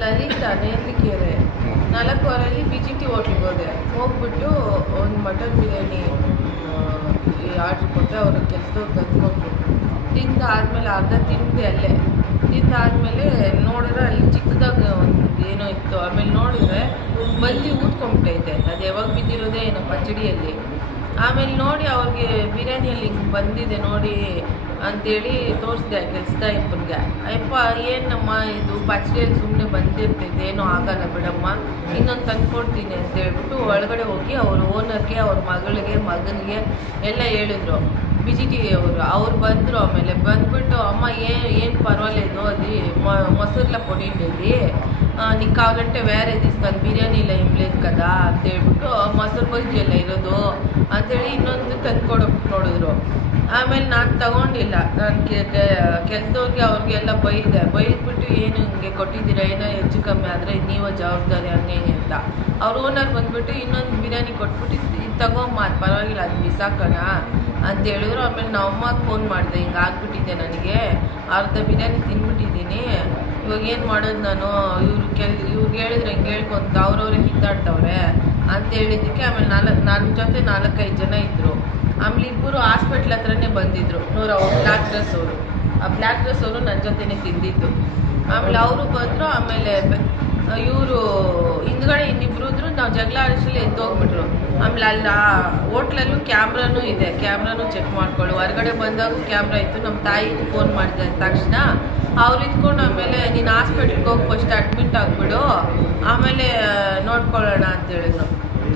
Lalitha ನೇರ್ಲಿಕೆರೆ 4:15 BGT ಹೋಟ್ಲಿಗೆ ಹೋಗ್ಬಿಟ್ಟು ಒಂದು ಮಟನ್ ಬಿರಿಯಾನಿ ಆರ್ಡ್ರ್ ಕೊಟ್ಟರೆ ಅವರು ಕೆಲಸದವ್ರು ತಂದ್ಕೊಟ್ರು. ತಿಂದಾದ್ಮೇಲೆ ಅರ್ಧ ತಿಂದೆ ಅಲ್ಲೇ. ತಿಂದಾದ್ಮೇಲೆ ನೋಡಿದ್ರೆ ಅಲ್ಲಿ ಚಿಕ್ಕದಾಗ ಒಂದು ಏನೋ ಇತ್ತು. ಆಮೇಲೆ ನೋಡಿದ್ರೆ ಬಲ್ಲಿ ಊದ್ಕೊಂಬಿಟ್ಟೈತೆ. ಅದು ಯಾವಾಗ ಬಿದ್ದಿರೋದೇ ಏನೋ ಪಚಡಿಯಲ್ಲಿ. ಆಮೇಲೆ ನೋಡಿ ಅವ್ರಿಗೆ ಬಿರಿಯಾನಿಯಲ್ಲಿ ಹಿಂಗೆ ಬಂದಿದೆ ನೋಡಿ ಅಂತೇಳಿ ತೋರಿಸ್ದೆ ಕೆಲಸದಾಯಪ್ಪನಿಗೆ. ಅಯ್ಯಪ್ಪ ಏನಮ್ಮ ಇದು ಪಚಡಿಯಲ್ಲಿ ಸುಮ್ಮನೆ ಬಂದಿರ್ತೈತೆ, ಏನೂ ಆಗಲ್ಲ ಬಿಡಮ್ಮ, ಇನ್ನೊಂದು ತಂದ್ಕೊಡ್ತೀನಿ ಅಂತ ಹೇಳ್ಬಿಟ್ಟು ಒಳಗಡೆ ಹೋಗಿ ಅವ್ರ ಓನರ್ಗೆ, ಅವ್ರ ಮಗನಿಗೆ ಎಲ್ಲ ಹೇಳಿದ್ರು. BGT ಅವ್ರು ಬಂದರು. ಆಮೇಲೆ ಬಂದ್ಬಿಟ್ಟು ಅಮ್ಮ ಏನು ಪರವಾಗಿಲ್ಲ, అది మొసర్ల పొడి ఉండేది, నీకు కావాలంటే వేరేది ఇస్తాను, బిర్యానీలో ఏం లేదు కదా ಅಂತ ಹೇಳ್ಬಿಟ್ಟು ಮೊಸರು ಬಜ್ಜಿ ಎಲ್ಲ ಇರೋದು ಅಂತೇಳಿ ಇನ್ನೊಂದು ತಂದ್ಕೊಡೋಕೆ ನೋಡಿದ್ರು. ಆಮೇಲೆ ನಾನು ತಗೊಂಡಿಲ್ಲ. ನಾನು ಕೆಲಸದವ್ರಿಗೆ ಅವ್ರಿಗೆಲ್ಲ ಬೈದ್ಬಿಟ್ಟು ಏನು ಹಿಂಗೆ ಕೊಟ್ಟಿದ್ದೀರಾ, ಏನೋ ಹೆಚ್ಚು ಕಮ್ಮಿ ಆದರೆ ನೀವು ಜವಾಬ್ದಾರಿ ಹಂಗೇನೆ ಅಂತ. ಅವ್ರ ಓನರ್ ಬಂದ್ಬಿಟ್ಟು ಇನ್ನೊಂದು ಬಿರಿಯಾನಿ ಕೊಟ್ಬಿಟ್ಟು ಇದು ತಗೊಂಬ, ಅದು ಪರವಾಗಿಲ್ಲ, ಅದು ಬಿಸಾಕೋಣ ಅಂತ ಹೇಳಿದ್ರು. ಆಮೇಲೆ ನಾವು ಅಮ್ಮಗೆ ಫೋನ್ ಮಾಡಿದೆ, ಹಿಂಗೆ ಆಗ್ಬಿಟ್ಟಿದೆ, ನನಗೆ ಅರ್ಧ ಬಿರಿಯಾನಿ ತಿಂದ್ಬಿಟ್ಟಿದ್ದೀನಿ, ಇವಾಗ ಏನು ಮಾಡೋದು ನಾನು, ಇವ್ರಿಗೆ ಹೇಳಿದ್ರೆ ಹಿಂಗೆ ಹೇಳ್ಕೊಂತ ಅವ್ರವ್ರಿಗೆ ಕಿತ್ತಾಡ್ತವ್ರೆ ಅಂತ ಹೇಳಿದ್ದಕ್ಕೆ ಆಮೇಲೆ ನನ್ನ ಜೊತೆ 4-5 ಜನ ಇದ್ದರು. ಆಮೇಲೆ ಇಬ್ಬರು ಹಾಸ್ಪಿಟ್ಲ್ ಹತ್ರನೇ ಬಂದಿದ್ದರು. ಅವ್ರು ಬ್ಲ್ಯಾಕ್ ಡ್ರೆಸ್ ಅವರು, ಆ ಬ್ಲ್ಯಾಕ್ ಡ್ರೆಸ್ ಅವರು ನನ್ನ ಜೊತೆನೇ ತಿಂದಿದ್ದು. ಆಮೇಲೆ ಅವರು ಬಂದರು. ಆಮೇಲೆ ಇವರು ಹಿಂದ್ಗಡೆ ಇನ್ನಿಬ್ರು ಇದ್ರು. ನಾವು ಜಗಳ ಆಡಿಸಲಿ ಎದ್ದು ಹೋಗ್ಬಿಟ್ರು. ಆಮೇಲೆ ಅಲ್ಲಿ ಆ ಹೋಟ್ಲಲ್ಲೂ ಕ್ಯಾಮ್ರಾನೂ ಇದೆ, ಕ್ಯಾಮ್ರಾನೂ ಚೆಕ್ ಮಾಡ್ಕೊಳ್ಳು. ಹೊರಗಡೆ ಬಂದಾಗೂ ಕ್ಯಾಮ್ರಾ ಇತ್ತು. ನಮ್ಮ ತಾಯಿಗೆ ಫೋನ್ ಮಾಡಿದೆ ತಕ್ಷಣ ಅವ್ರು ಇದ್ಕೊಂಡು ಆಮೇಲೆ ನೀನು ಹಾಸ್ಪಿಟ್ಲಿಗೆ ಹೋಗಿ ಫಸ್ಟ್ ಅಡ್ಮಿಟ್ ಆಗಿಬಿಡು, ಆಮೇಲೆ ನೋಡ್ಕೊಳ್ಳೋಣ ಅಂತ ಹೇಳಿದ್ರು.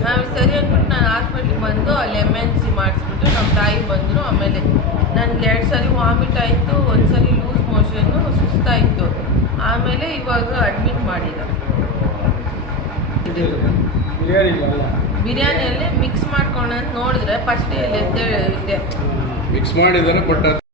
ಆಮೇಲೆ ಸರಿ ಅಂದ್ಬಿಟ್ಟು ನಾನು ಹಾಸ್ಪಿಟ್ಲಿಗೆ ಬಂದು ಅಲ್ಲಿ MNC ಮಾಡಿಸ್ಬಿಟ್ಟು ನಮ್ಮ ತಾಯಿ ಬಂದರು. ಆಮೇಲೆ ನನಗೆ 2 ಸರಿ ವಾಮಿಟ್ ಆಯಿತು, 1 ಸರಿ ಲೂಸ್ ಮೋಷನ್ನು, ಸುಸ್ತಾಯಿತು. ಆಮೇಲೆ ಇವಾಗ ಅಡ್ಮಿಟ್ ಮಾಡಿದ್ದಾರೆ. ಬಿರಿಯಾನಿಯಲ್ಲಿ ಮಿಕ್ಸ್ ಮಾಡ್ಕೊಂಡು ನೋಡಿದ್ರೆ ಪಚಡಿಯಲ್ಲಿ ಇದೆ, ಮಿಕ್ಸ್ ಮಾಡಿದ್ದಾರೆ. ಬಟ್